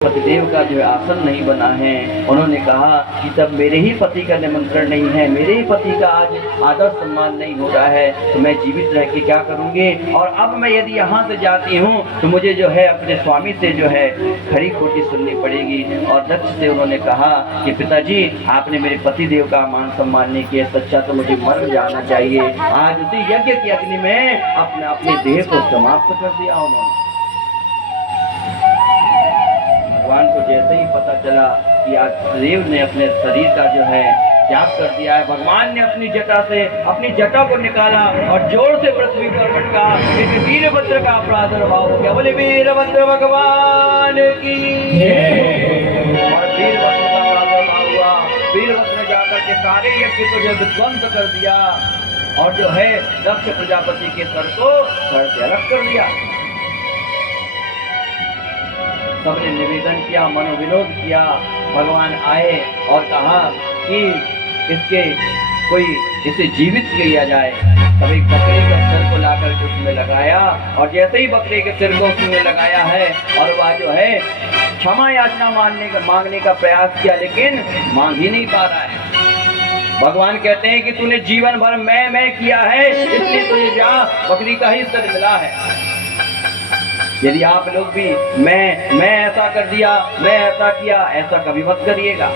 पतिदेव का जो है आसन नहीं बना है। उन्होंने कहा कि तब मेरे ही पति का निमंत्रण नहीं है, मेरे ही पति का आज आदर सम्मान नहीं हो रहा है, तो मैं जीवित रह के क्या करूँगी। और अब मैं यदि यहाँ से जाती हूँ तो मुझे जो है अपने स्वामी से जो है खरी खोटी सुननी पड़ेगी। और दक्ष से उन्होंने कहा कि पिताजी आपने मेरे पतिदेव का मान सम्मान नहीं किया, सच्चा तो मुझे मर जाना चाहिए। आज उसी यज्ञ की अग्नि में अपने देह को समाप्त कर दिया उन्होंने। भगवान को जैसे ही पता चला कि आज देव ने अपने शरीर का जो है त्याग कर दिया है, भगवान ने अपनी जटा को निकाला और जोर से पृथ्वी पर पटका। इस वीरभद्र का प्रादुर्भाव हो गया। बोले वीरभद्र भगवान की। और वीरभद्र का प्रादुर्भाव हुआ। वीरभद्र ने जाकर के सारे यज्ञ को जो विध्वंस कर दिया और जो है दक्ष प्रजापति के सर को धड़ से अलग कर दिया। सबने निवेदन किया, मनोविनोद किया। भगवान आए और कहा कि इसे जीवित किया जाए। तब एक बकरे का सिर को लाकर के उसमें लगाया और जैसे ही बकरे के सिर को उसमें लगाया है और वह जो है क्षमा याचना मांगने का प्रयास किया, लेकिन मांग ही नहीं पा रहा है। भगवान कहते हैं कि तूने जीवन भर मैं किया है, इसलिए तुझे जा बकरी का ही सिर मिला है। यदि आप लोग भी मैं ऐसा कर दिया, मैं ऐसा किया, ऐसा कभी मत करिएगा।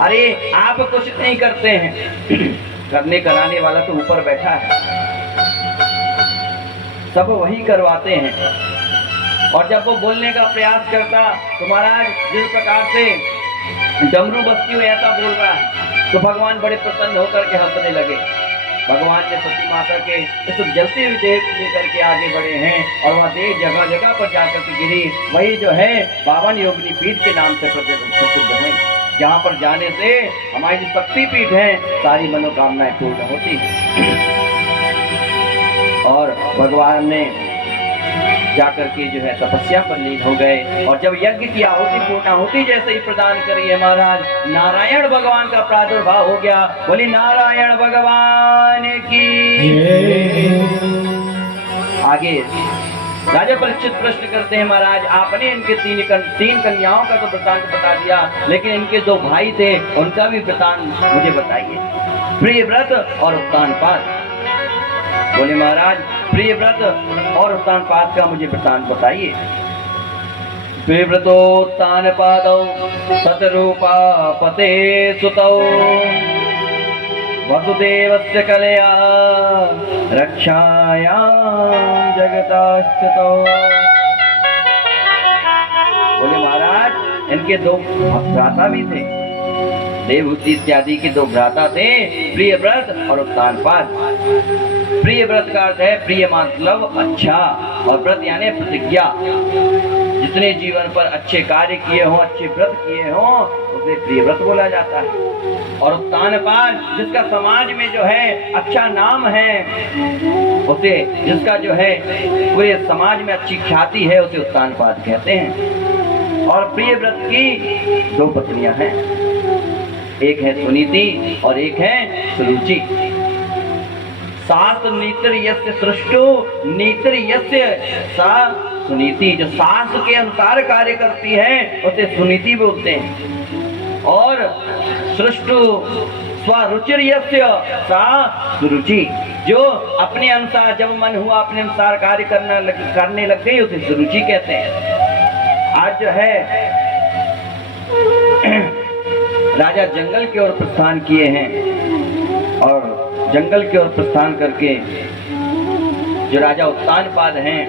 अरे आप कुछ नहीं करते हैं, करने कराने वाला तो ऊपर बैठा है, सब वही करवाते हैं। और जब वो बोलने का प्रयास करता तो महाराज जिस प्रकार से डमरू बजती हुई ऐसा बोल रहा है तो भगवान बड़े प्रसन्न होकर के हंसने लगे। भगवान ने सती माता के इस जलती हुई देह लेकर के आगे बढ़े हैं और वह देह जगह जगह पर जाकर के गिरी। वही जो है 52 योगिनी पीठ के नाम से प्रसिद्ध हुई, जहाँ पर जाने से हमारी जो शक्ति पीठ है सारी मनोकामनाएं पूर्ण होती है। और भगवान ने जाकर के जो है तपस्या पर लीन हो गए और जब यज्ञ की आहुति पूर्णाहुति जैसे ही प्रदान करी है महाराज, नारायण भगवान का प्रादुर्भाव हो गया। बोली नारायण भगवान की। आगे राजा परीक्षित प्रश्न करते हैं, महाराज आपने इनके तीन कन्याओं का तो वृतांत बता दिया, लेकिन इनके 2 भाई थे उनका भी वृतांत मुझे बताइए। प्रियव्रत और उत्तानपाद। बोले महाराज प्रियव्रत और उत्तानपाद का मुझे वृतांत बताइए। प्रियव्रतोत्तानपादौ सतरूपा पते सुतौ वसुदेवस्य कलया रक्षायां जगतास्थितौ। बोले महाराज इनके 2 भ्राता भी थे, देवहूति इत्यादि के 2 भ्राता थे, प्रियव्रत और उत्तानपाद। प्रियव्रत का अर्थ है प्रिय मतलब अच्छा, और व्रत यानी प्रतिज्ञा। जितने जीवन पर अच्छे कार्य किए हों, अच्छे व्रत किए हों, उसे प्रियव्रत बोला जाता है। और उत्तानपाद जिसका समाज में जो है अच्छा नाम है, उसे जिसका जो है पूरे समाज में अच्छी ख्याति है, उसे उत्तानपाद कहते हैं। और प्रियव्रत की 2 पत्नियां हैं, एक है सुनीति और एक है सुरुचि। शास्त्र नीति यस्य सृष्टो नीति यस्य सा सुनीति। जो शास्त्र के अनुसार कार्य करती है उसे सुनीति बोलते हैं। और सृष्टु स्वरुचिर यस्य सा सुरुचि। जो अपने अनुसार जब मन हुआ अपने अनुसार कार्य करने लग गई उसे सुरुचि कहते हैं। आज जो है राजा जंगल की ओर प्रस्थान किए हैं और जंगल की ओर प्रस्थान करके जो राजा उत्तानपाद हैं,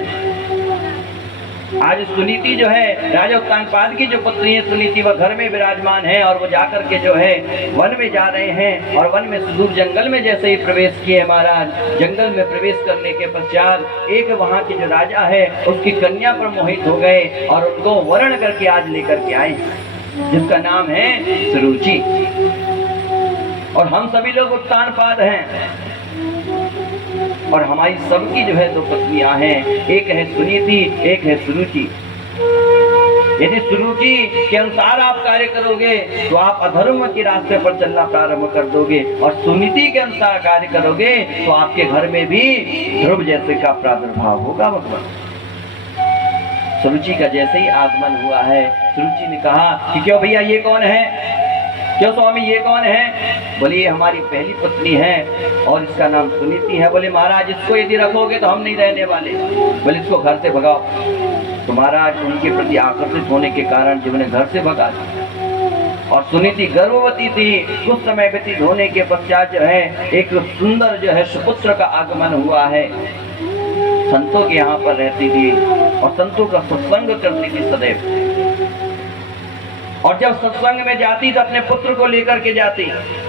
आज सुनीति जो है राजा उत्तानपाद की जो पत्नी है सुनीति, वह घर में विराजमान है और वो जाकर के जो है वन में जा रहे हैं। और वन में सुदूर जंगल में जैसे ही प्रवेश किए महाराज, जंगल में प्रवेश करने के पश्चात एक वहाँ के जो राजा है उसकी कन्या पर मोहित हो गए और उनको वर्ण करके आज लेकर के आए, जिसका नाम है सुरुचि। और हम सभी लोग उत्तानपाद हैं और हमारी सबकी जो है 2 पत्नियां हैं, एक है सुनीति, एक है सुरुचि। यदि सुरुचि के अनुसार आप कार्य करोगे तो आप अधर्म के रास्ते पर चलना प्रारंभ कर दोगे, और सुनीति के अनुसार कार्य करोगे तो आपके घर में भी ध्रुव जैसे का प्रादुर्भाव होगा। भगवान सुरुचि का जैसे ही आगमन हुआ है सुरुचि ने कहा कि क्यों भैया ये कौन है, क्यों स्वामी ये कौन है? बोले ये हमारी पहली पत्नी है और इसका नाम सुनीति है। बोले महाराज इसको यदि रखोगे तो हम नहीं रहने वाले, बोले इसको घर से भगाओ। तो महाराज उनके प्रति आकर्षित होने के कारण जब उन्हें घर से भगा दिया और सुनीति गर्भवती थी। कुछ समय व्यतीत होने के पश्चात जो है एक सुंदर जो है सुपुत्र का आगमन हुआ है। संतों के यहाँ पर रहती थी और संतों का सत्संग करती थी सदैव, और जब सत्संग में जाती तो अपने पुत्र को लेकर के जाती,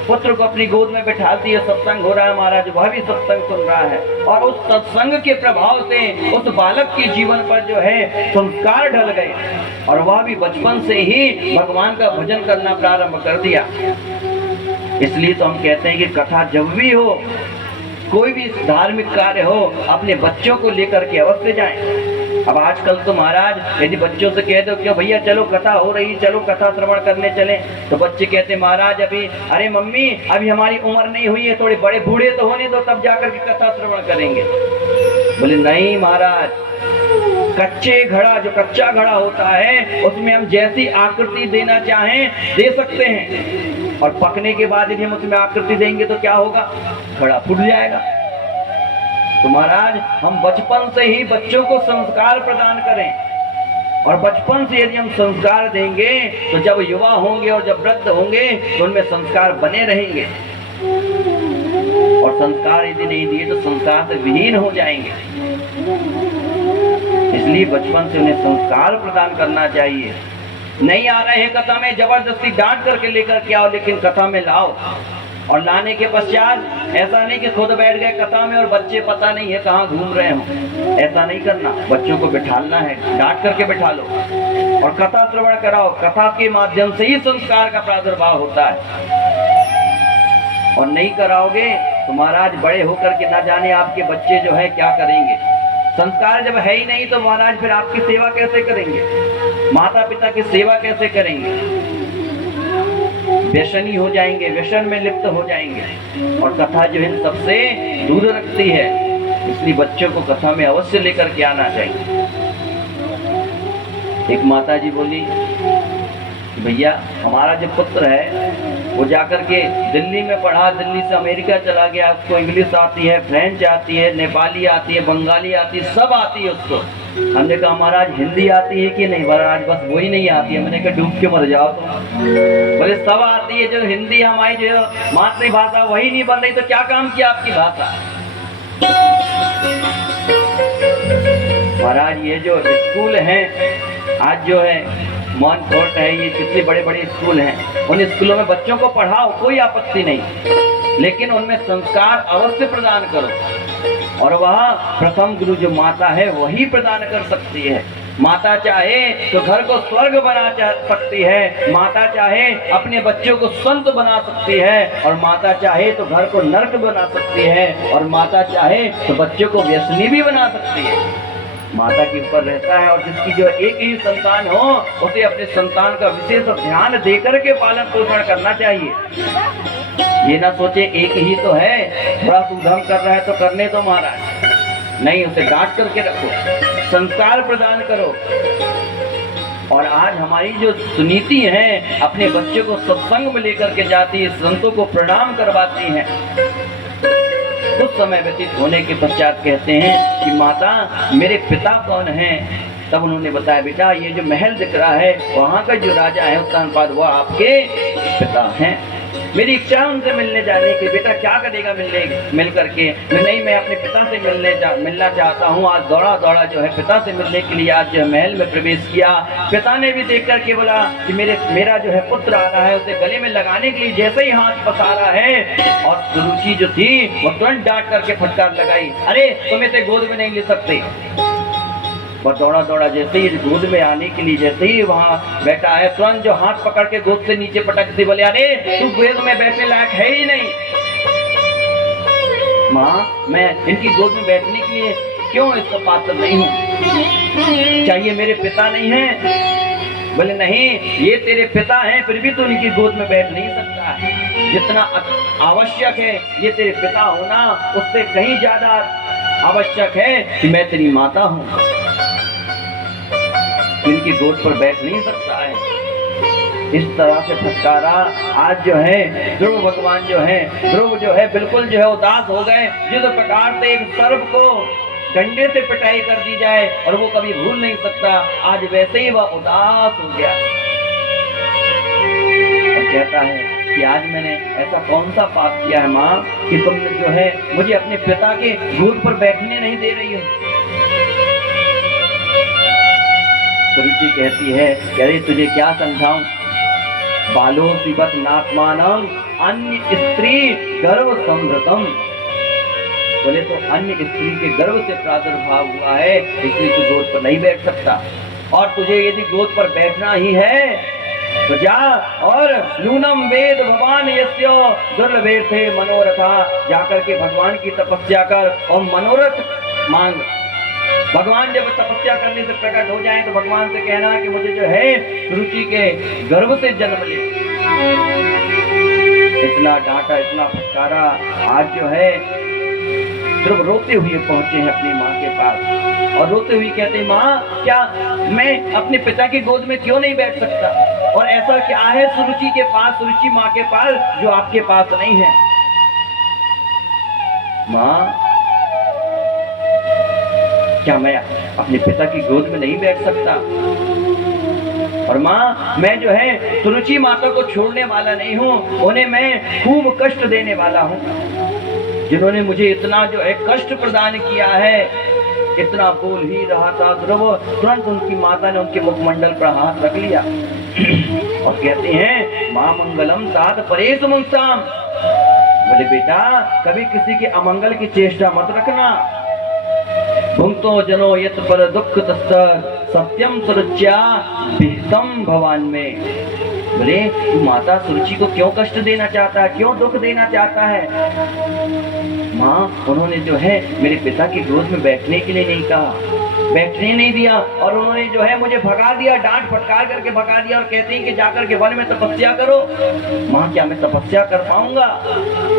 पुत्र को अपनी गोद में बैठाती है। सत्संग हो रहा है महाराज, वह भी सत्संग सुन रहा है और उस सत्संग के प्रभाव से उस बालक के जीवन पर जो है संस्कार ढल गए और वह भी बचपन से ही भगवान का भजन करना प्रारंभ कर दिया। इसलिए तो हम कहते हैं कि कथा जब भी हो, कोई भी धार्मिक कार्य हो, अपने बच्चों को लेकर के अवश्य जाएं। अब आजकल तो महाराज यदि बच्चों से कह दो क्यों भैया चलो कथा हो रही, चलो कथा श्रवण करने चले, तो बच्चे कहते महाराज अभी, अरे मम्मी अभी हमारी उम्र नहीं हुई है, थोड़े बड़े बूढ़े तो होने दो तब जाकर के कथा श्रवण करेंगे। बोले नहीं महाराज, कच्चे घड़ा जो कच्चा घड़ा होता है उसमें हम जैसी आकृति देना चाहें दे सकते हैं, और पकने के बाद यदि हम उसमें आकृति देंगे तो क्या होगा, घड़ा फूट जाएगा। तो महाराज हम बचपन से ही बच्चों को संस्कार प्रदान करें, और बचपन से यदि हम संस्कार देंगे तो जब युवा होंगे और जब वृद्ध होंगे तो उनमें संस्कार बने रहेंगे, और संस्कार यदि नहीं दिए तो संस्कार से विहीन हो जाएंगे। इसलिए बचपन से उन्हें संस्कार प्रदान करना चाहिए। नहीं आ रहे हैं कथा में, जबरदस्ती डांट करके लेकर के आओ, लेकिन कथा में लाओ। और लाने के पश्चात ऐसा नहीं कि खुद बैठ गए कथा में और बच्चे पता नहीं है कहाँ घूम रहे हो, ऐसा नहीं करना। बच्चों को बिठालना है, डांट करके बिठा लो और कथा श्रवण कराओ। कथा के माध्यम से ही संस्कार का प्रादुर्भाव होता है, और नहीं कराओगे तो महाराज बड़े होकर के ना जाने आपके बच्चे जो है क्या करेंगे। संस्कार जब है ही नहीं तो महाराज फिर आपकी सेवा कैसे करेंगे, माता पिता की सेवा कैसे करेंगे। व्यसनी हो जाएंगे, व्यसन में लिप्त हो जाएंगे, और कथा जो है सबसे दूर रखती है। इसलिए बच्चों को कथा में अवश्य लेकर के आना चाहिए। एक माता जी बोली भैया हमारा जो पुत्र है वो जाकर के दिल्ली में पढ़ा, दिल्ली से अमेरिका चला गया, उसको इंग्लिश आती है, फ्रेंच आती है, नेपाली आती है, बंगाली आती है, सब आती है उसको। हमने कहा महाराज हिंदी आती है कि नहीं? महाराज बस वही नहीं आती है। मैंने कहा डूब के मर जाओ तो। बोले सब आती है, जो हिंदी हमारी जो मातृभाषा वही नहीं बन रही तो क्या काम किया आपकी भाषा। महाराज ये जो स्कूल हैं आज जो है मॉन्टफोर्ट है, ये कितने बड़े बड़े स्कूल हैं, उन स्कूलों में बच्चों को पढ़ाओ, कोई आपत्ति नहीं, लेकिन उनमें संस्कार अवश्य प्रदान करो। और वह प्रथम गुरु जो माता है वही प्रदान कर सकती है। माता चाहे तो घर को स्वर्ग बना सकती है, माता चाहे अपने बच्चों को संत बना सकती है, और माता चाहे तो घर को नरक बना सकती है, और माता चाहे तो बच्चों को व्यसनी भी बना सकती है। माता के ऊपर रहता है, और जिसकी जो एक ही संतान हो उसे अपने संतान का विशेष ध्यान देकर के पालन पोषण करना चाहिए। ये ना सोचे एक ही तो है, थोड़ा सुधम कर रहा है तो करने दो महाराज, नहीं, उसे डांट करके रखो, संस्कार प्रदान करो। और आज हमारी जो सुनीति है अपने बच्चों को सत्संग में लेकर के जाती है, संतों को प्रणाम करवाती है। कुछ समय व्यतीत होने के पश्चात कहते हैं कि माता मेरे पिता कौन हैं? तब उन्होंने बताया बेटा ये जो महल दिख रहा है वहाँ का जो राजा है उत्तानपाद वह आपके पिता हैं। मेरी इच्छा है उनसे मिलने जाने की। बेटा क्या करेगा मिल करके? मैं अपने पिता से मिलना चाहता हूँ। आज दौड़ा दौड़ा जो है पिता से मिलने के लिए आज जो महल में प्रवेश किया। पिता ने भी देख करके बोला कि मेरा जो है पुत्र आ रहा है, उसे गले में लगाने के लिए जैसे ही हाथ पसारा है, और सुरुचि जो थी वो तुरंत डांट करके फटकार लगाई, अरे तुम इसे गोद में नहीं ले सकते। वह दौड़ा दौड़ा जैसे ही गोद में आने के लिए जैसे ही वहाँ बैठा है, तुरंत जो हाथ पकड़ के गोद से नीचे पटक दी, बोले अरे तू गोद में बैठने लायक है ही नहीं। माँ मैं इनकी गोद में बैठने के लिए क्यों इसका पात्र नहीं हूँ? चाहिए मेरे पिता नहीं है? बोले नहीं, ये तेरे पिता हैं फिर भी तू इनकी गोद में बैठ नहीं सकता है। जितना आवश्यक है ये तेरे पिता होना, उससे कहीं ज्यादा आवश्यक है कि मैं तेरी माता हूँ। इनकी गोद पर बैठ नहीं सकता है। इस तरह से फटकारा। आज जो है ध्रुव भगवान जो है, ध्रुव जो है बिल्कुल जो है उदास हो गए। जिस प्रकार से एक सर्प को डंडे से पिटाई कर दी जाए और वो कभी भूल नहीं सकता, आज वैसे ही वह उदास हो गया और कहता है कि आज मैंने ऐसा कौन सा पाप किया है माँ कि तुमने जो है मुझे अपने पिता के गोद पर बैठने नहीं दे रही हो। सुरुचि कहती है कि अरे तुझे क्या समझाऊं, बालो सिबत नात्मानम अन्य स्त्री गर्व समृतम। बोले तो अन्य स्त्री के गर्व से प्रादुर्भाव हुआ है, इसलिए तू गोद पर नहीं बैठ सकता। और तुझे यदि गोद पर बैठना ही है तो जा और लूनम वेद भगवान यस्यो दुर्लभे मनोरथा, जाकर के भगवान की तपस्या कर और मनोरथ मांग। भगवान जब तपस्या करने से प्रकट हो जाए तो भगवान से कहना कि मुझे जो है रुचि के गर्भ से जन्म ले। इतना डांटा, इतना फटकारा। आज जो है ध्रुव रोते हुए पहुंचे हैं अपनी माँ के पास और रोते हुए कहते, माँ क्या मैं अपने पिता की गोद में क्यों नहीं बैठ सकता? और ऐसा क्या है सुरुचि के पास, सुरुचि माँ के पास, जो आपके पास नहीं है? माँ क्या मैं अपने पिता की गोद में नहीं बैठ सकता? और माँ मैं जो है सुरुचि माता को छोड़ने वाला नहीं हूँ, उन्हें मैं खूब कष्ट देने वाला हूँ। जिन्होंने मुझे इतना जो है कष्ट प्रदान किया है। इतना बोल ही रहा था ध्रुव, तुरंत उनकी माता ने उनके मुखमंडल पर हाथ रख लिया और कहते हैं, माँ मंगलम तात परेश मुंसाम। बोले बेटा कभी किसी के अमंगल की चेष्टा मत रखना। भुंक्तो जनो यत पर दुख तस्तर सत्यम सुरुच्या विहितम भवान में। बोले तू माता सुरुचि को क्यों कष्ट देना चाहता है, क्यों दुख देना चाहता है? माँ उन्होंने जो है मेरे पिता की गोद में बैठने के लिए नहीं कहा, बैठने नहीं दिया और उन्होंने जो है मुझे भगा दिया, डांट फटकार करके भगा दिया और कहते हैं कि जाकर के वन में तपस्या करो। माँ क्या मैं तपस्या कर पाऊंगा?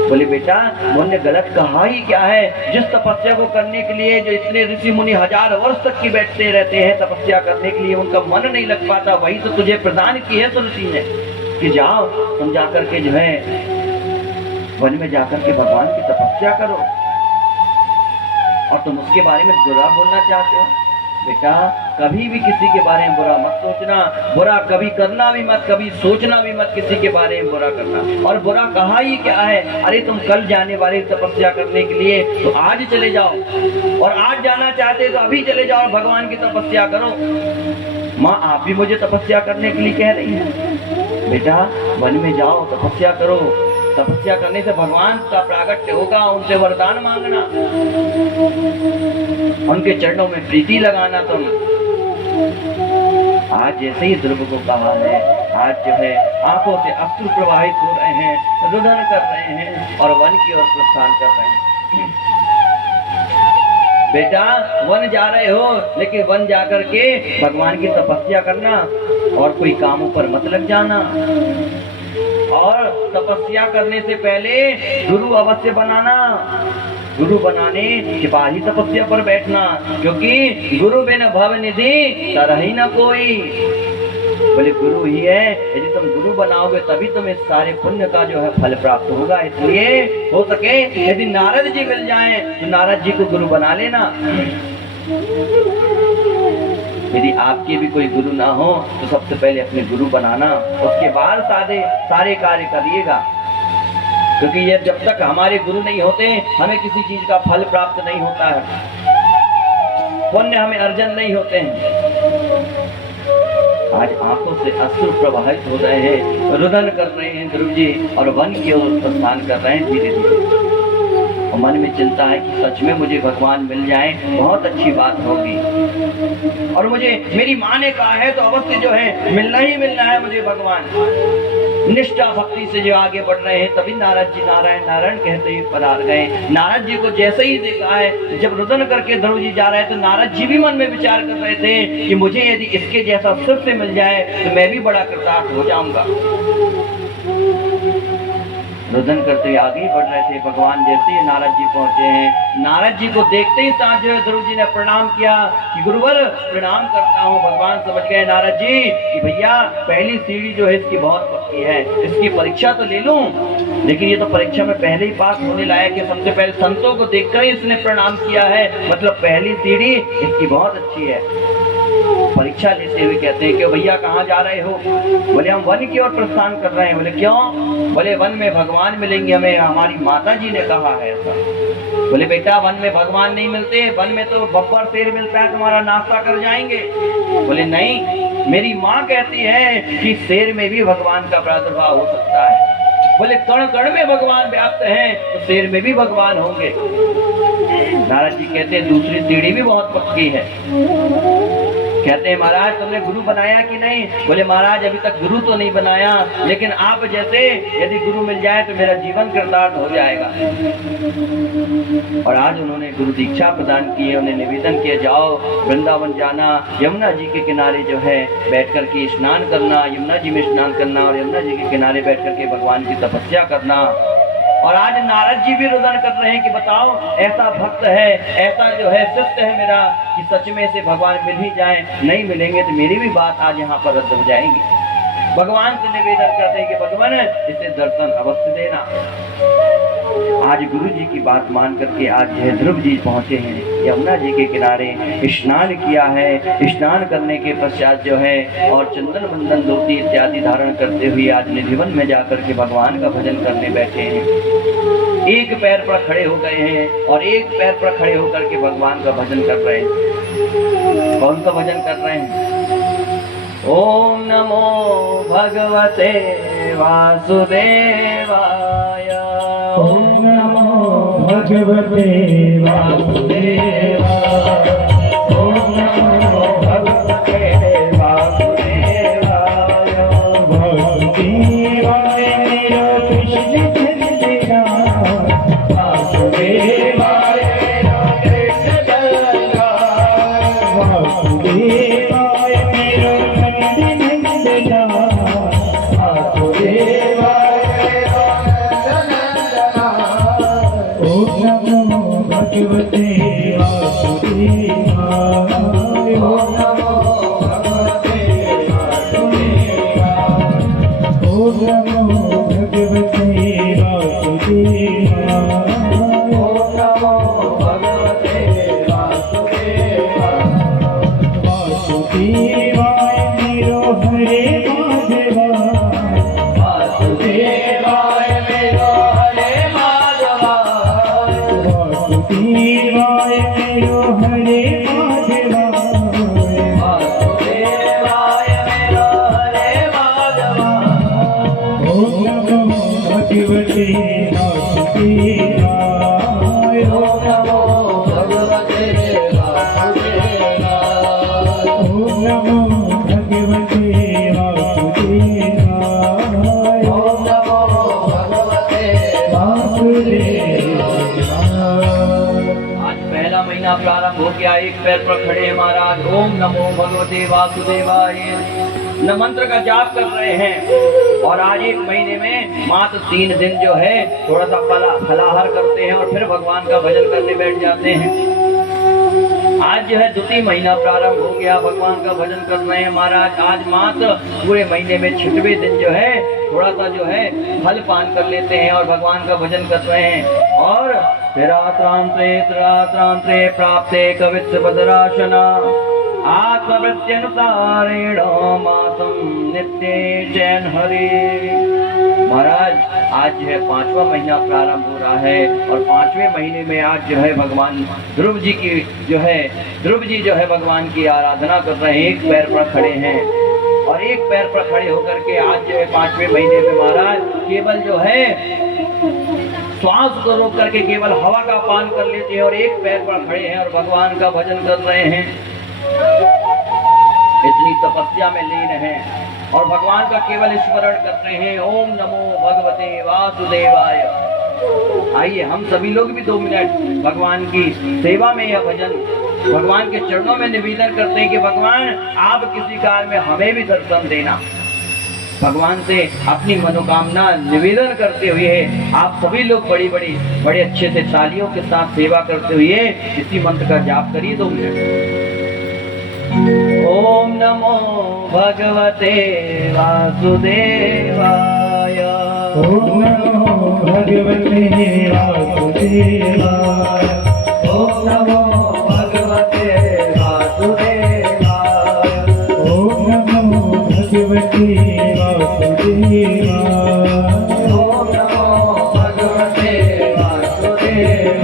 बोले बेटा उन्होंने गलत कहा ही क्या है? जिस तपस्या को करने के लिए जो इतने ऋषि मुनि 1000 वर्ष तक की बैठते रहते हैं तपस्या करने के लिए, उनका मन नहीं लग पाता, वही तो तुझे प्रदान की है तुलसी ने कि जाओ तुम जाकर के जो है वन में जाकर के भगवान की तपस्या करो। और तुम उसके बारे में बुरा बोलना चाहते हो? बेटा कभी भी किसी के बारे में बुरा मत सोचना, बुरा कभी करना भी मत, कभी सोचना भी मत किसी के बारे में बुरा करना। और बुरा कहा ही क्या है? अरे तुम कल जाने वाले तपस्या करने के लिए तो आज चले जाओ, और आज जाना चाहते तो अभी चले जाओ और भगवान की तपस्या करो। माँ आप भी मुझे तपस्या करने के लिए कह रही है। बेटा वन में जाओ तपस्या करो, तपस्या करने से भगवान का प्रागट्य होगा, उनसे वरदान मांगना, उनके चरणों में प्रीति लगाना। तुम आज जैसे ही ध्रुव को कहा है, आज जो है आंखों से अश्रु प्रवाहित हो रहे हैं, रुदन कर रहे हैं और वन की ओर प्रस्थान कर रहे हैं। बेटा वन जा रहे हो लेकिन वन जाकर के भगवान की तपस्या करना और कोई कामों पर मत लग जाना। और तपस्या करने से पहले गुरु अवश्य बनाना, गुरु बनाने के बाद ही तपस्या पर बैठना, क्योंकि गुरु बिन भव निधि तरही न कोई। बोले गुरु ही है, यदि तुम गुरु बनाओगे तभी तुम्हें सारे पुण्य का जो है फल प्राप्त होगा। इसलिए हो सके यदि नारद जी मिल जाएं तो नारद जी को गुरु बना लेना। यदि आपके भी कोई गुरु ना हो तो सबसे पहले अपने गुरु बनाना, उसके बाद सारे कार्य करिएगा। क्योंकि ये जब तक हमारे गुरु नहीं होते हमें किसी चीज का फल प्राप्त नहीं होता है, पुण्य हमें अर्जन नहीं होते हैं। आज आंखों से अश्रु प्रवाहित हो रहे हैं, रुदन कर रहे हैं ध्रुव जी और वन की ओर प्रस्थान कर रहे हैं धीरे धीरे। और मन में चिंता है कि सच में मुझे भगवान मिल जाए बहुत अच्छी बात होगी, और मुझे मेरी माँ ने कहा है तो अवश्य जो है मिलना ही मिलना है मुझे भगवान। निष्ठा भक्ति से जो आगे बढ़ रहे हैं तभी नारद जी नारायण नारायण कहते ही पधार गए। नारद जी को जैसे ही देखा है, जब रुदन करके ध्रुव जी जा रहे हैं तो नारद जी भी मन में विचार कर रहे थे कि मुझे यदि इसके जैसा शिष्य मिल जाए तो मैं भी बड़ा कृतार्थ हो जाऊंगा। रुदन करते हुए आगे ही बढ़ रहे थे। भगवान जैसे ही नारद जी पहुंचे हैं, नारद जी को देखते ही साथ जो है ध्रुव जी ने प्रणाम किया कि गुरुवर प्रणाम करता हूँ। भगवान समझ गए नारद जी कि भैया पहली सीढ़ी जो है इसकी बहुत पक्की है, इसकी परीक्षा तो ले लूं, लेकिन ये तो परीक्षा में पहले ही पास होने लायक है। सबसे पहले संतों को देखकर ही इसने प्रणाम किया है, मतलब पहली सीढ़ी इसकी बहुत अच्छी है। परीक्षा लेते हुए कहते हैं कि भैया कहाँ जा रहे हो? बोले हम वन की ओर प्रस्थान कर रहे हैं। बोले क्यों? बोले वन में भगवान मिलेंगे हमें, हमारी माता जी ने कहा है ऐसा। बोले बेटा वन में भगवान नहीं मिलते, वन में तो बब्बर शेर मिलता है, तुम्हारा नाश्ता कर जाएंगे। बोले नहीं, मेरी माँ कहती है कि शेर में भी भगवान का प्रादुर्भाव हो सकता है। बोले कण कण में भगवान व्याप्त हैं, तो शेर में भी भगवान होंगे। नारद जी कहते हैं दूसरी सीढ़ी भी बहुत पक्की है। कहते हैं महाराज तुमने गुरु बनाया कि नहीं? बोले महाराज अभी तक गुरु तो नहीं बनाया, लेकिन आप जैसे यदि गुरु मिल जाए तो मेरा जीवन कृतार्थ हो जाएगा। और आज उन्होंने गुरु दीक्षा प्रदान की है। उन्हें निवेदन किया जाओ वृंदावन जाना, यमुना जी के किनारे जो है बैठ कर के स्नान करना, यमुना जी में स्नान करना और यमुना जी के किनारे बैठ कर के भगवान की तपस्या करना। और आज नारद जी भी रुदन कर रहे हैं कि बताओ ऐसा भक्त है, ऐसा जो है शिष्य है मेरा कि सच में से भगवान मिल ही जाए, नहीं मिलेंगे तो मेरी भी बात आज यहाँ पर रद्द हो जाएगी। भगवान से निवेदन करते हैं कि भगवान इसे दर्शन अवश्य देना। आज गुरु जी की बात मान करके आज जो है ध्रुव जी पहुंचे हैं यमुना जी के किनारे, स्नान किया है। स्नान करने के पश्चात जो है और चंदन बंदन धोती इत्यादि धारण करते हुए आज निधिवन में जाकर के भगवान का भजन करने बैठे हैं। एक पैर पर खड़े हो गए हैं और एक पैर पर खड़े होकर के भगवान का भजन कर रहे हैं। कौन सा भजन कर रहे हैं? ओम नमो भगवते वासुदेवाय, ओम नमो भगवते वासुदेवाय, ओम नमो भगवते वासुदेवाय। वासुदेवाय मेरा कृष्ण चंद्रा, वासुदेवाय मेरा कृष्ण चंद्रा, वासुदेवाय मेरा नंद नंदना, वासुदेवाय मेरा ओम नमो भगवते वासुदेवाय, ओम नमो भगवते वासुदेवाय, ओम नमो भगवते वासुदेवाय, ओम नमो भगवते वासुदेवाय। वासुदेवाय मेरो हरे माधवा, वासुदेवाय मेरो हरे माधवा, वासुदेवाय मेरो हरे माधवा, वासुदेवाय मेरो हरे माधवा। ओम नमो भगवते वासुदेवाय, ओम नमो भगवते वासुदेवाय, ओम नमो भगवते वासुदेवाय, ओम नमो भगवते वासुदेवाय। आज पहला महीना प्रारंभ हो गया, एक पैर पर खड़े हैं महाराज। ओम नमो भगवते वासुदेवाय न मंत्र का जाप कर रहे हैं। और आज एक महीने में मात्र 3 दिन जो है थोड़ा सा फलाहार करते हैं और फिर भगवान का भजन करने बैठ जाते हैं। आज जो है द्वितीय महीना प्रारंभ हो गया, भगवान का भजन कर रहे हैं महाराज। आज मात्र पूरे महीने में 6वें दिन जो है थोड़ा सा जो है फल पान कर लेते हैं और भगवान का भजन कर रहे हैं। और रात्रांतरे प्राप्ते कवित्व बदराशना आत्मवृत्त्यनुसारेण मासम नित्य चैन हरि। महाराज आज जो है 5वां महीना प्रारंभ हो रहा है और 5वें महीने में आज जो है भगवान ध्रुव जी जो है भगवान की आराधना कर रहे हैं। एक पैर पर खड़े हैं और एक पैर पर खड़े होकर के आज जो है 5वें महीने में महाराज केवल जो है श्वास को रोक करके केवल हवा का पान कर लेते हैं और एक पैर पर खड़े हैं और भगवान का भजन कर रहे हैं। इतनी तपस्या में लीन हैं और भगवान का केवल स्मरण कर रहे हैं। ओम नमो भगवते वासुदेवाय। आइए हम सभी लोग भी 2 मिनट भगवान की सेवा में यह भजन भगवान के चरणों में निवेदन करते हैं कि भगवान आप किसी काल में हमें भी दर्शन देना। भगवान से अपनी मनोकामना निवेदन करते हुए आप सभी लोग बड़े अच्छे से तालियों के साथ सेवा करते हुए इसी मंत्र का जाप करिए 2 मिनट। ओम नमो भगवते वासुदेवाय। ओम नमो भगवते वासुदेवाय। ओम नमो भगवते वासुदेवाय। ओम नमो भगवते वासुदेवाय। ओम नमो भगवते वासुदेवाय।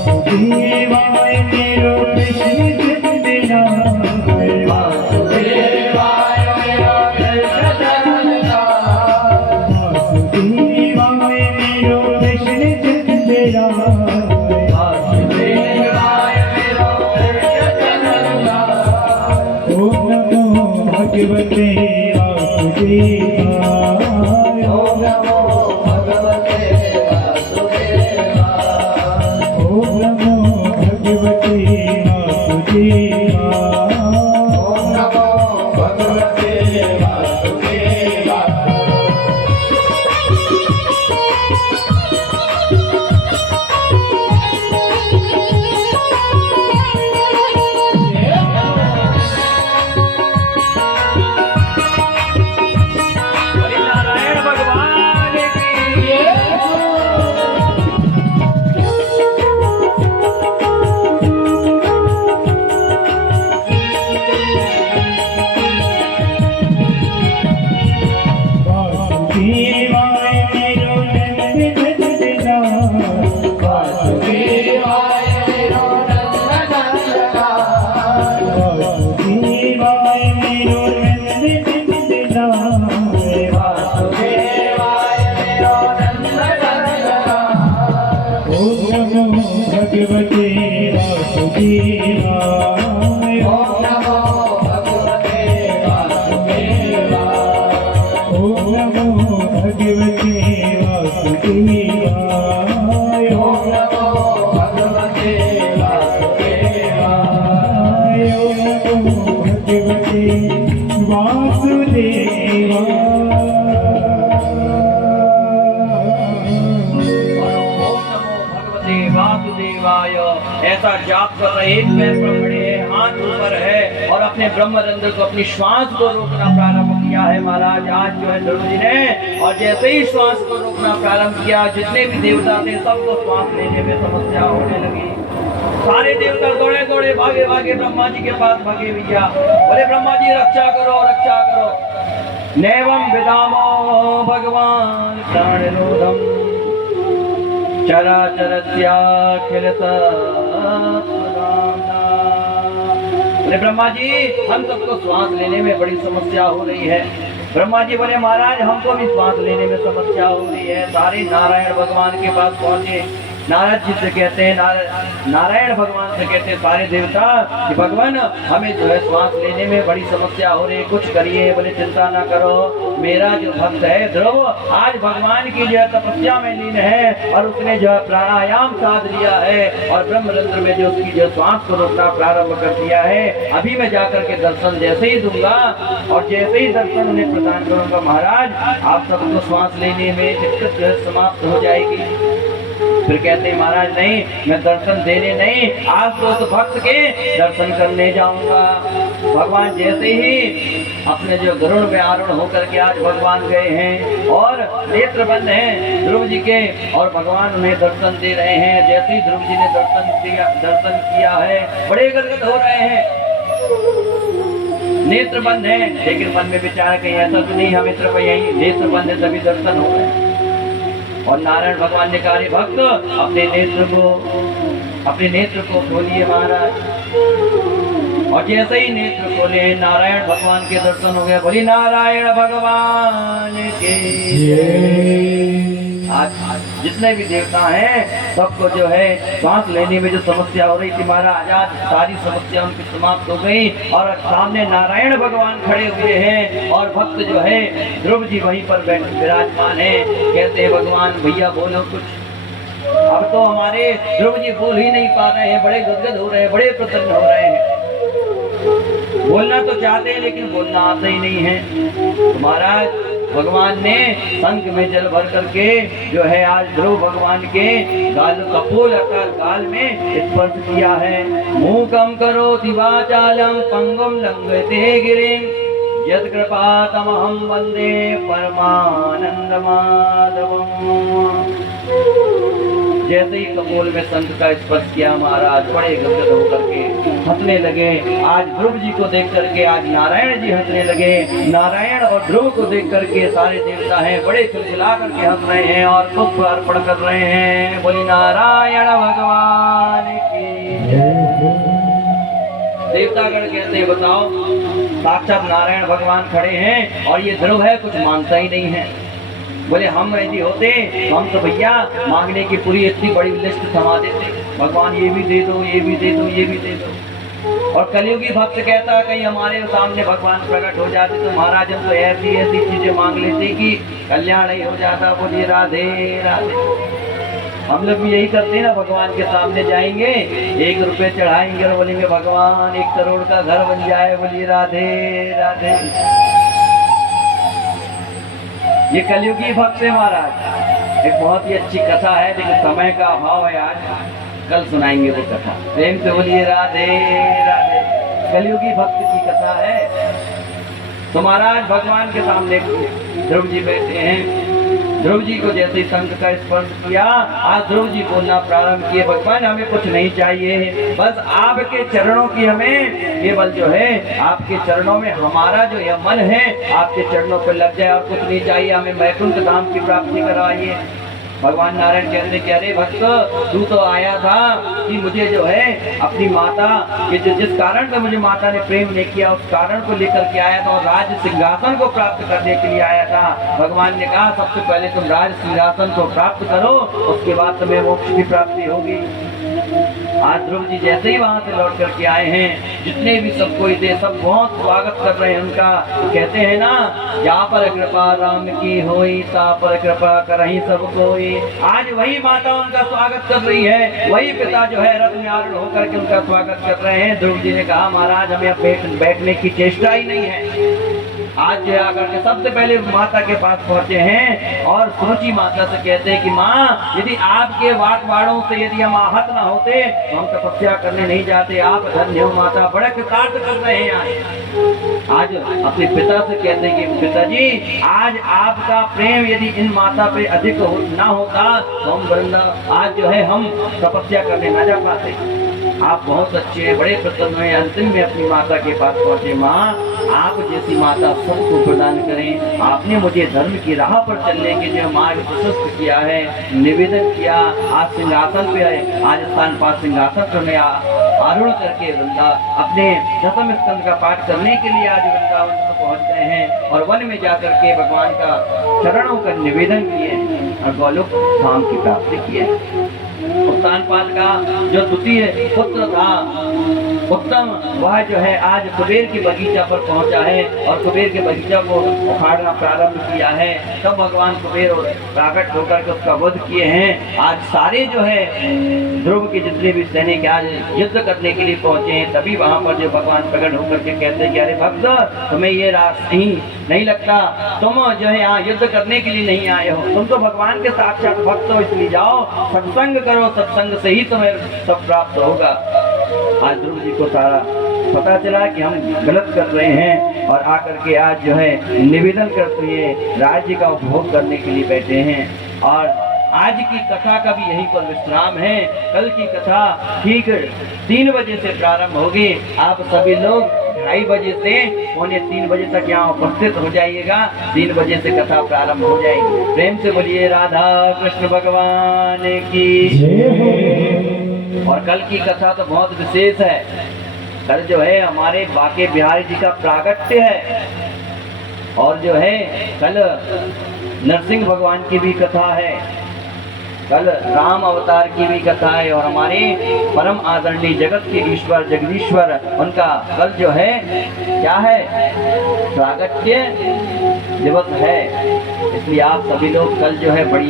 वासुदेवाय मेरो कृष्ण जगन्नाथ। वासुदेवाय मेरो कृष्ण जगन्नाथ। वासुदेवाय मेरो कृष्ण जगन्नाथ। वासुदेवाय मेरो कृष्ण जगन्नाथ। ओम नमो भगवते वासुदेवाय। ओम नमो भगवते वासुदेवाय। ओम नमो भगवते वासुदेवाय। ओम नमो भगवते वासुदेवाय। हरिनारायण भगवान की जय। वासुदेवाय मेरो नंद नंदनाथ। वासुदेवाय मेरो नंद नंदनाथ। वासुदेवाय मेरो नंद नंदनाथ। वासुदेवाय मेरो नंद नंदनाथ। ओम नमो भगवते वासुदेवाय। ओम नमो भगवते वासुदेवाय। ओम नमो भगवते वासुदेवाय। ओम नमो भगवते वासुदेवाय। ओम नमो भगवते वासुदेवाय। ओम नमो भगवते वासुदेवाय। ऐसा जाप कर रहे, एक पैर पर खड़े हैं, हाथ ऊपर है और अपने ब्रह्मरंध्र को, अपनी श्वास को रोकना प्रारंभ किया है महाराज। आज जो है ध्रुव जी ने, और जैसे ही श्वास को रोकना प्रारंभ किया, जितने भी देवता थे सबको श्वास लेने में समस्या होने लगी। सारे देवता दौड़े दौड़े भागे भागे ब्रह्मा जी के पास भागे भैया, बोले ब्रह्मा जी रक्षा करो रक्षा करो। नैवं विदामो भगवान प्राणिनोदम चराचरस्याखिलतत्त्वदाम्ना। बोले ब्रह्मा जी हम सबको श्वास लेने में बड़ी समस्या हो रही है। ब्रह्मा जी बोले महाराज हमको भी श्वास लेने में समस्या हो रही है। सारे नारायण भगवान के पास पहुंचे। नारद जी से कहते हैं, नारायण भगवान से कहते हैं सारे देवता कि भगवान हमें जो है श्वास लेने में बड़ी समस्या हो रही है, कुछ करिए। बोले चिंता ना करो, मेरा जो भक्त है ध्रुव आज भगवान की जो है तपस्या में लीन है और उसने जो है प्राणायाम साध लिया है और ब्रह्मरंध्र में जो उसकी जो श्वास को रोकना प्रारंभ कर दिया है। अभी मैं जाकर के दर्शन जैसे ही दूंगा और जैसे ही दर्शन उन्हें प्रदान करूंगा महाराज, आप सबको श्वास लेने में दिक्कत जो है समाप्त हो जाएगी। फिर कहते हैं महाराज नहीं, मैं दर्शन देने नहीं, आज तो उस भक्त के दर्शन करने जाऊंगा। भगवान जैसे ही अपने जो गरुड़ में आरूढ़ होकर के आज भगवान गए हैं और नेत्र बंद हैं ध्रुव जी के, और भगवान उन्हें दर्शन दे रहे हैं। जैसे ही ध्रुव जी ने दर्शन किया है, बड़े गदगद हो रहे हैं, नेत्र बंद हैं, लेकिन मन में विचार कहीं ऐसा तो नहीं हमें सिर्फ यही नेत्र बंद है तभी दर्शन हो रहे हैं। और नारायण भगवान ने कहा भक्त अपने नेत्र को खोलिए महाराज। और जैसे ही नेत्र खोले नारायण भगवान के दर्शन हो गए। बोली नारायण भगवान के आज जितने भी देवता हैं सबको जो है सांस लेने में जो समस्या हो रही थी महाराज, आज सारी समस्या उनकी समाप्त हो गई और सामने नारायण भगवान खड़े हुए हैं और भक्त जो है ध्रुव जी वहीं पर बैठे विराजमान है। कहते हैं भगवान भैया बोलो कुछ। अब तो हमारे ध्रुव जी बोल ही नहीं पा रहे हैं, बड़े गदगद हो रहे हैं, बड़े प्रसन्न हो रहे हैं। बोलना तो चाहते हैं लेकिन बोलना आता ही नहीं है। तो महाराज भगवान ने शंख में जल भर करके जो है आज ध्रुव भगवान के गाल कपोल अकाल गाल में स्पर्श किया है। मूकम करो दिवाचालम पंगुम लंघयते गिरिम यत् कृपातमहं वंदे परमानंद माधवम। जैसे ही कपोल में शंख का स्पर्श किया महाराज बड़े गदगद होकर के हंसने लगे। आज ध्रुव जी को देख करके आज नारायण जी हंसने लगे। नारायण और ध्रुव को देख करके सारे देवता हैं बड़े खिलखिला करके हंस रहे हैं और पुष्प अर्पण कर रहे हैं। बोली नारायण भगवान की। देवतागण कहते हैं बताओ साक्षात नारायण भगवान खड़े हैं और ये ध्रुव है कुछ मांगता ही नहीं है। बोले हम यदि होते हम तो भैया मांगने की पूरी इतनी बड़ी लिस्ट थमा देते। भगवान ये भी दे दो ये भी दे दो ये भी दे दो। और कलियुगी भक्त कहता कहीं हमारे सामने भगवान प्रकट हो जाते तो महाराज हम तो ऐसी ऐसी चीजें मांग लेते कि कल्याण ही हो जाता। बोलिए राधे राधे। हम लोग भी यही करते हैं ना, भगवान के सामने जाएंगे 1 रुपए चढ़ाएंगे और बोलेंगे भगवान 1 करोड़ का घर बन जाए। बोलिए राधे राधे। ये कलियुगी भक्त है महाराज। एक बहुत ही अच्छी कथा है लेकिन समय का अभाव है, आज कल सुनाएंगे वो कथा। प्रेम से बोलिए राधे राधे। कलियुगी भक्त की कथा है। तो महाराज भगवान के सामने ध्रुव जी बैठे हैं। ध्रुव जी को जैसे शंख का स्पर्श किया आज ध्रुव जी बोलना प्रारंभ किए भगवान हमें कुछ नहीं चाहिए, बस आपके चरणों की हमें केवल जो है आपके चरणों में हमारा जो यह मन है आपके चरणों पर लग जाए और कुछ नहीं चाहिए। हमें वैकुंठ धाम की प्राप्ति करवाइए। भगवान नारायण कहते कि अरे भक्त तू तो आया था कि मुझे जो है अपनी माता ये जिस कारण से मुझे माता ने प्रेम नहीं किया उस कारण को लेकर के आया था और राज सिंहासन को प्राप्त करने के लिए आया था। भगवान ने कहा सबसे पहले तुम राज सिंहासन को प्राप्त करो उसके बाद तुम्हें मोक्ष की प्राप्ति होगी। आज ध्रुव जी जैसे ही वहां से लौट करके आए हैं जितने भी सब कोई थे सब बहुत स्वागत कर रहे हैं उनका। तो कहते हैं ना यहाँ पर कृपा राम की होई ता पर कृपा करही सब कोई। आज वही माता उनका स्वागत कर रही है, वही पिता जो है रथ में आरूढ़ होकर के उनका स्वागत कर रहे हैं। ध्रुव जी ने कहा महाराज हमें अब बैठने की चेष्टा ही नहीं है। आज जो आकर के सबसे पहले माता के पास पहुंचे हैं और सोची माता से कहते हैं कि माँ यदि आपके वाकवाड़ों से यदि हम आहत ना होते तो हम तपस्या करने नहीं जाते। आप धन्य हो माता, बड़ा कृतार्थ कर रहे हैं। आज अपने पिता से कहते हैं कि पिताजी आज आपका प्रेम यदि इन माता पे अधिक ना होता तो हम वृंदा आज जो है हम तपस्या करने ना जा पाते। आप बहुत अच्छे हैं, बड़े प्रसन्न हैं। अंतिम में अपनी माता के पास पहुंचे। माँ आप जैसी माता सबको प्रदान करें। आपने मुझे धर्म की राह पर चलने के लिए मार्ग प्रशस्त किया है, निवेदन किया। आज सिंहासन पे आज स्थान पास सिंहासन पर मैं आरूढ़ करके वृंदा अपने दशम स्कंद का पाठ करने के लिए आज वृंदावन में पहुंच गए हैं और वन में जाकर के भगवान का चरणों का निवेदन किए और गोलोक धाम की प्राप्ति की है। उत्तानपाद का जो द्वितीय पुत्र था उत्तम वह जो है आज कुबेर के बगीचा पर पहुंचा है और कुबेर के बगीचा को उखाड़ना प्रारंभ किया है। तब भगवान कुबेर प्राकट होकर के उसका वध किए हैं। आज सारे जो है ध्रुव के जितने भी सैनिक आज युद्ध करने के लिए पहुंचे हैं तभी वहां पर जो भगवान प्रकट होकर के कहते हैं कि अरे भक्त तुम्हें ये रास्ता नहीं लगता, तुम जो है यहाँ युद्ध करने के लिए नहीं आए हो, तुम तो भगवान के साक्षात भक्त हो, इसलिए जाओ सत्संग करो, सत्संग से ही तुम्हें सब प्राप्त होगा। आज ध्रुव जी को सारा पता चला कि हम गलत कर रहे हैं और आकर के आज जो है निवेदन करते हुए राज्य का उपभोग करने के लिए बैठे हैं। और आज की कथा का भी यहीं पर विश्राम है। कल की कथा ठीक 3 बजे से प्रारंभ होगी। आप सभी लोग 2:30 बजे से 2:45 बजे तक यहाँ उपस्थित हो जाइएगा। 3 बजे से कथा प्रारंभ हो जाएगी। प्रेम से बोलिए राधा कृष्ण भगवान की। और कल की कथा तो बहुत विशेष है। कल जो है हमारे बाके बिहारी जी का प्रागट्य है और जो है कल नरसिंह भगवान की भी कथा है, कल राम अवतार की भी कथा है और हमारे परम आदरणीय जगत के ईश्वर जगदीश्वर उनका कल जो है क्या है प्रागट्य दिवस है। इसलिए आप सभी लोग कल जो है बढ़िया